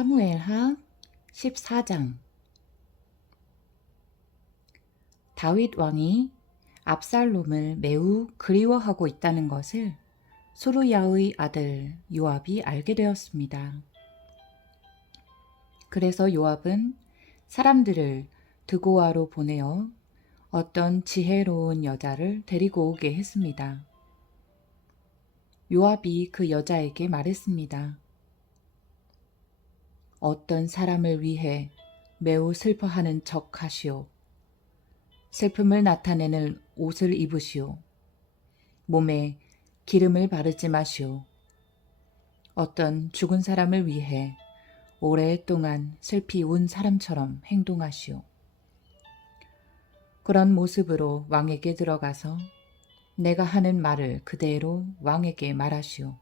사무엘하 14장. 다윗 왕이 압살롬을 매우 그리워하고 있다는 것을 수르야의 아들 요압이 알게 되었습니다. 그래서 요압은 사람들을 드고아로 보내어 어떤 지혜로운 여자를 데리고 오게 했습니다. 요압이 그 여자에게 말했습니다. 어떤 사람을 위해 매우 슬퍼하는 척 하시오. 슬픔을 나타내는 옷을 입으시오. 몸에 기름을 바르지 마시오. 어떤 죽은 사람을 위해 오랫동안 슬피 운 사람처럼 행동하시오. 그런 모습으로 왕에게 들어가서 내가 하는 말을 그대로 왕에게 말하시오.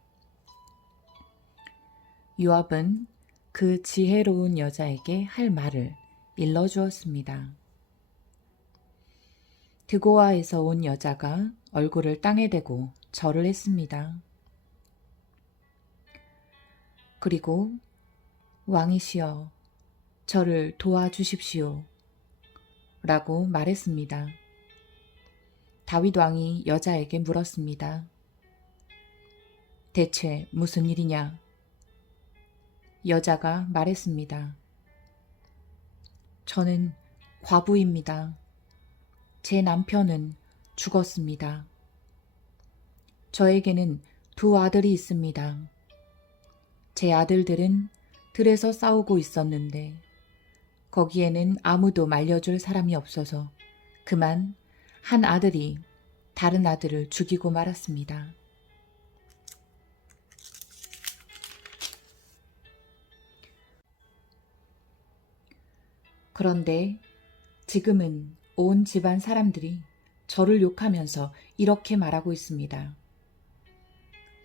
요압은 그 지혜로운 여자에게 할 말을 일러주었습니다. 드고아에서 온 여자가 얼굴을 땅에 대고 절을 했습니다. 그리고 왕이시여, 저를 도와주십시오. 라고 말했습니다. 다윗 왕이 여자에게 물었습니다. 대체 무슨 일이냐? 여자가 말했습니다. 저는 과부입니다. 제 남편은 죽었습니다. 저에게는 두 아들이 있습니다. 제 아들들은 들에서 싸우고 있었는데 거기에는 아무도 말려줄 사람이 없어서 그만 한 아들이 다른 아들을 죽이고 말았습니다. 그런데 지금은 온 집안 사람들이 저를 욕하면서 이렇게 말하고 있습니다.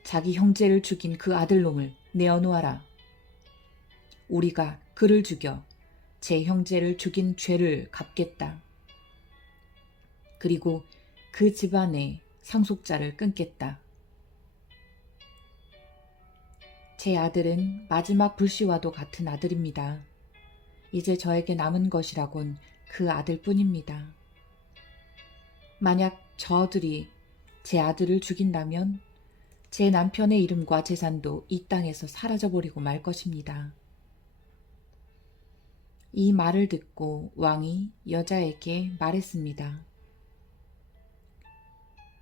자기 형제를 죽인 그 아들놈을 내어놓아라. 우리가 그를 죽여 제 형제를 죽인 죄를 갚겠다. 그리고 그 집안의 상속자를 끊겠다. 제 아들은 마지막 불씨와도 같은 아들입니다. 이제 저에게 남은 것이라곤 그 아들뿐입니다. 만약 저들이 제 아들을 죽인다면 제 남편의 이름과 재산도 이 땅에서 사라져버리고 말 것입니다. 이 말을 듣고 왕이 여자에게 말했습니다.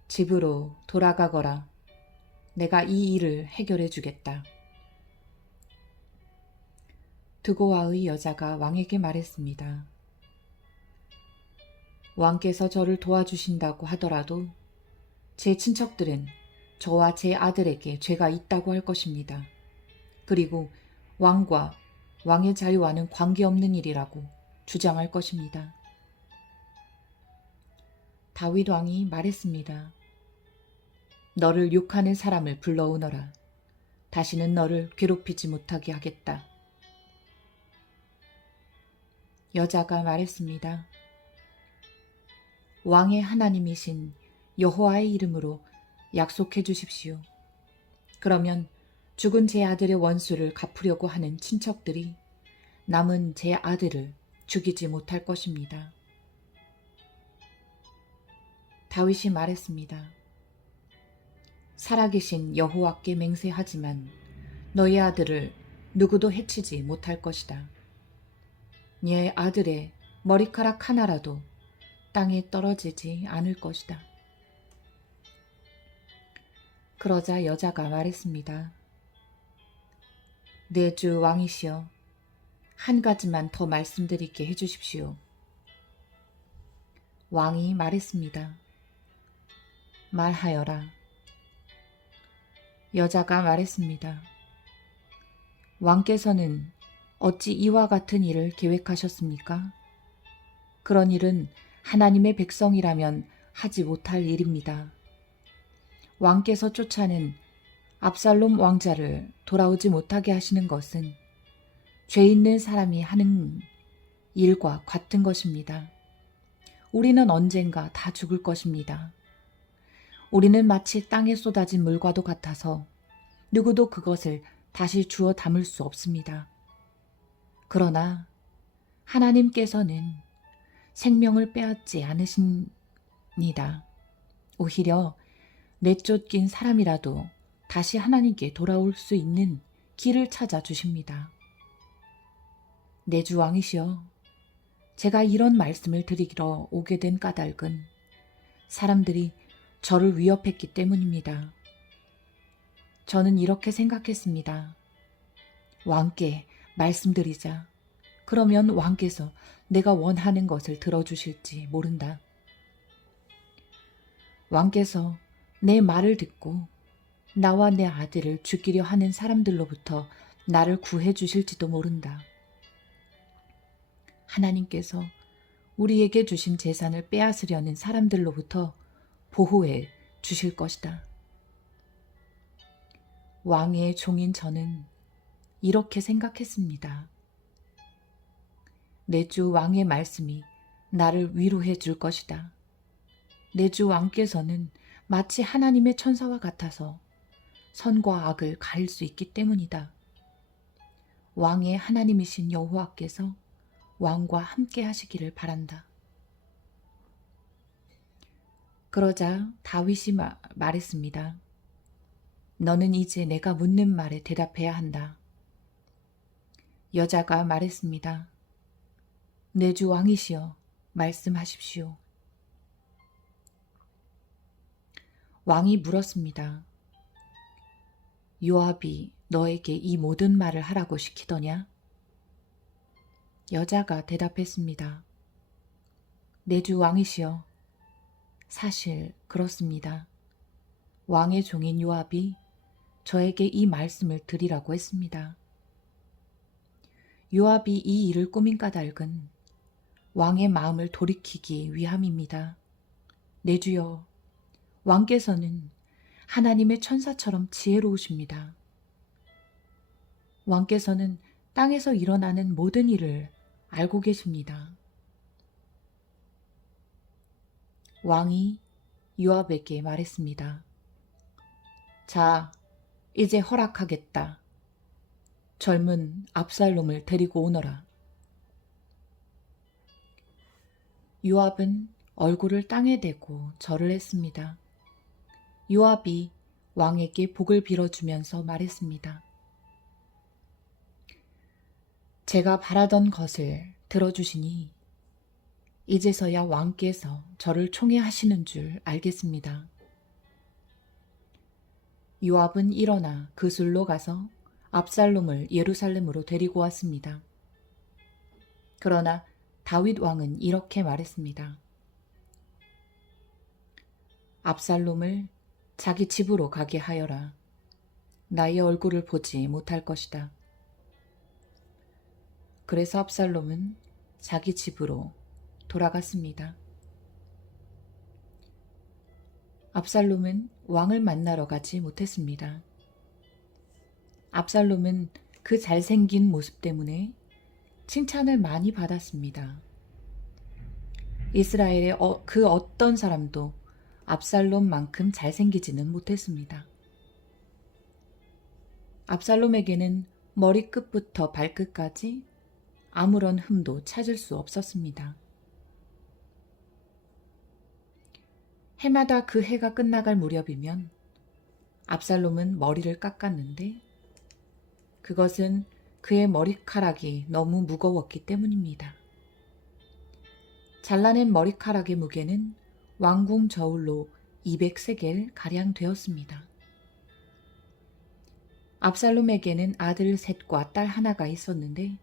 집으로 돌아가거라. 내가 이 일을 해결해 주겠다. 드고아의 여자가 왕에게 말했습니다. 왕께서 저를 도와주신다고 하더라도 제 친척들은 저와 제 아들에게 죄가 있다고 할 것입니다. 그리고 왕과 왕의 자유와는 관계없는 일이라고 주장할 것입니다. 다윗 왕이 말했습니다. 너를 욕하는 사람을 불러오너라. 다시는 너를 괴롭히지 못하게 하겠다. 여자가 말했습니다. 왕의 하나님이신 여호와의 이름으로 약속해 주십시오. 그러면 죽은 제 아들의 원수를 갚으려고 하는 친척들이 남은 제 아들을 죽이지 못할 것입니다. 다윗이 말했습니다. 살아계신 여호와께 맹세하지만 너의 아들을 누구도 해치지 못할 것이다. 네 아들의 머리카락 하나라도 땅에 떨어지지 않을 것이다. 그러자 여자가 말했습니다. 내 주 왕이시여, 한 가지만 더 말씀드리게 해주십시오. 왕이 말했습니다. 말하여라. 여자가 말했습니다. 왕께서는 어찌 이와 같은 일을 계획하셨습니까? 그런 일은 하나님의 백성이라면 하지 못할 일입니다. 왕께서 쫓아낸 압살롬 왕자를 돌아오지 못하게 하시는 것은 죄 있는 사람이 하는 일과 같은 것입니다. 우리는 언젠가 다 죽을 것입니다. 우리는 마치 땅에 쏟아진 물과도 같아서 누구도 그것을 다시 주워 담을 수 없습니다. 그러나 하나님께서는 생명을 빼앗지 않으십니다. 오히려 내쫓긴 사람이라도 다시 하나님께 돌아올 수 있는 길을 찾아 주십니다. 내 주 왕이시여, 제가 이런 말씀을 드리러 오게 된 까닭은 사람들이 저를 위협했기 때문입니다. 저는 이렇게 생각했습니다. 왕께 말씀드리자. 그러면 왕께서 내가 원하는 것을 들어주실지 모른다. 왕께서 내 말을 듣고 나와 내 아들을 죽이려 하는 사람들로부터 나를 구해 주실지도 모른다. 하나님께서 우리에게 주신 재산을 빼앗으려는 사람들로부터 보호해 주실 것이다. 왕의 종인 저는 이렇게 생각했습니다. 내 주 왕의 말씀이 나를 위로해 줄 것이다. 내 주 왕께서는 마치 하나님의 천사와 같아서 선과 악을 가릴 수 있기 때문이다. 왕의 하나님이신 여호와께서 왕과 함께 하시기를 바란다. 그러자 다윗이 말했습니다. 너는 이제 내가 묻는 말에 대답해야 한다. 여자가 말했습니다. 내 주 왕이시여, 말씀하십시오. 왕이 물었습니다. 요압이 너에게 이 모든 말을 하라고 시키더냐? 여자가 대답했습니다. 내 주 왕이시여, 사실 그렇습니다. 왕의 종인 요압이 저에게 이 말씀을 드리라고 했습니다. 요압이 이 일을 꾸민 까닭은 왕의 마음을 돌이키기 위함입니다. 내 주여, 왕께서는 하나님의 천사처럼 지혜로우십니다. 왕께서는 땅에서 일어나는 모든 일을 알고 계십니다. 왕이 요압에게 말했습니다. 자, 이제 허락하겠다. 젊은 압살롬을 데리고 오너라. 요압은 얼굴을 땅에 대고 절을 했습니다. 요압이 왕에게 복을 빌어주면서 말했습니다. 제가 바라던 것을 들어주시니 이제서야 왕께서 저를 총애하시는 줄 알겠습니다. 요압은 일어나 그술로 가서 압살롬을 예루살렘으로 데리고 왔습니다. 그러나 다윗 왕은 이렇게 말했습니다. 압살롬을 자기 집으로 가게 하여라. 나의 얼굴을 보지 못할 것이다. 그래서 압살롬은 자기 집으로 돌아갔습니다. 압살롬은 왕을 만나러 가지 못했습니다. 압살롬은 그 잘생긴 모습 때문에 칭찬을 많이 받았습니다. 이스라엘의 그 어떤 사람도 압살롬만큼 잘생기지는 못했습니다. 압살롬에게는 머리끝부터 발끝까지 아무런 흠도 찾을 수 없었습니다. 해마다 그 해가 끝나갈 무렵이면 압살롬은 머리를 깎았는데 그것은 그의 머리카락이 너무 무거웠기 때문입니다. 잘라낸 머리카락의 무게는 왕궁 저울로 200세겔 가량 되었습니다. 압살롬에게는 아들 셋과 딸 하나가 있었는데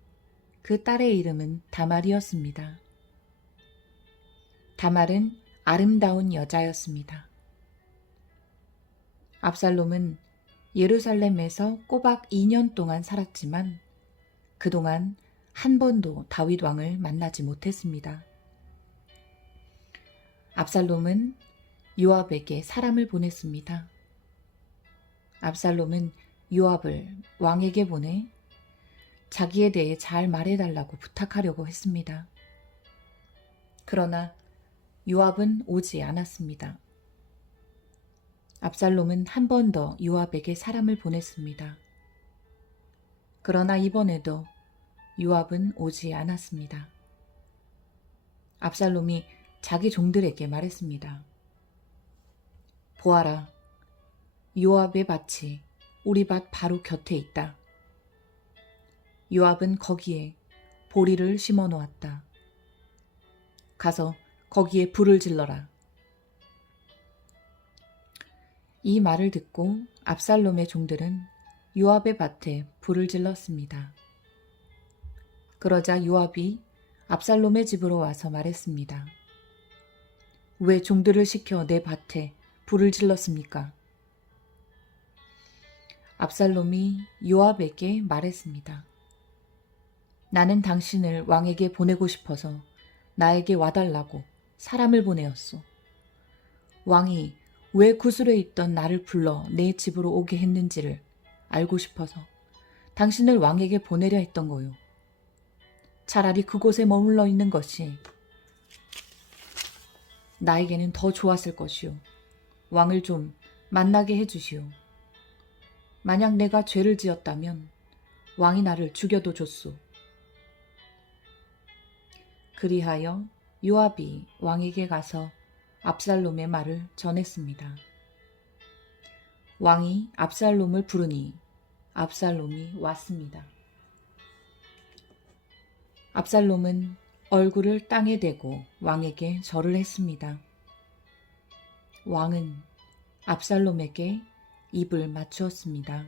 그 딸의 이름은 다말이었습니다. 다말은 아름다운 여자였습니다. 압살롬은 예루살렘에서 꼬박 2년 동안 살았지만 그동안 한 번도 다윗 왕을 만나지 못했습니다. 압살롬은 요압에게 사람을 보냈습니다. 압살롬은 요압을 왕에게 보내 자기에 대해 잘 말해달라고 부탁하려고 했습니다. 그러나 요압은 오지 않았습니다. 압살롬은 한 번 더 요압에게 사람을 보냈습니다. 그러나 이번에도 요압은 오지 않았습니다. 압살롬이 자기 종들에게 말했습니다. 보아라, 요압의 밭이 우리 밭 바로 곁에 있다. 요압은 거기에 보리를 심어 놓았다. 가서 거기에 불을 질러라. 이 말을 듣고 압살롬의 종들은 요압의 밭에 불을 질렀습니다. 그러자 요압이 압살롬의 집으로 와서 말했습니다. 왜 종들을 시켜 내 밭에 불을 질렀습니까? 압살롬이 요압에게 말했습니다. 나는 당신을 왕에게 보내고 싶어서 나에게 와달라고 사람을 보내었소. 왕이 왜 구슬에 있던 나를 불러 내 집으로 오게 했는지를 알고 싶어서 당신을 왕에게 보내려 했던 거요. 차라리 그곳에 머물러 있는 것이 나에게는 더 좋았을 것이요. 왕을 좀 만나게 해주시오. 만약 내가 죄를 지었다면 왕이 나를 죽여도 좋소. 그리하여 요압이 왕에게 가서 압살롬의 말을 전했습니다. 왕이 압살롬을 부르니 압살롬이 왔습니다. 압살롬은 얼굴을 땅에 대고 왕에게 절을 했습니다. 왕은 압살롬에게 입을 맞추었습니다.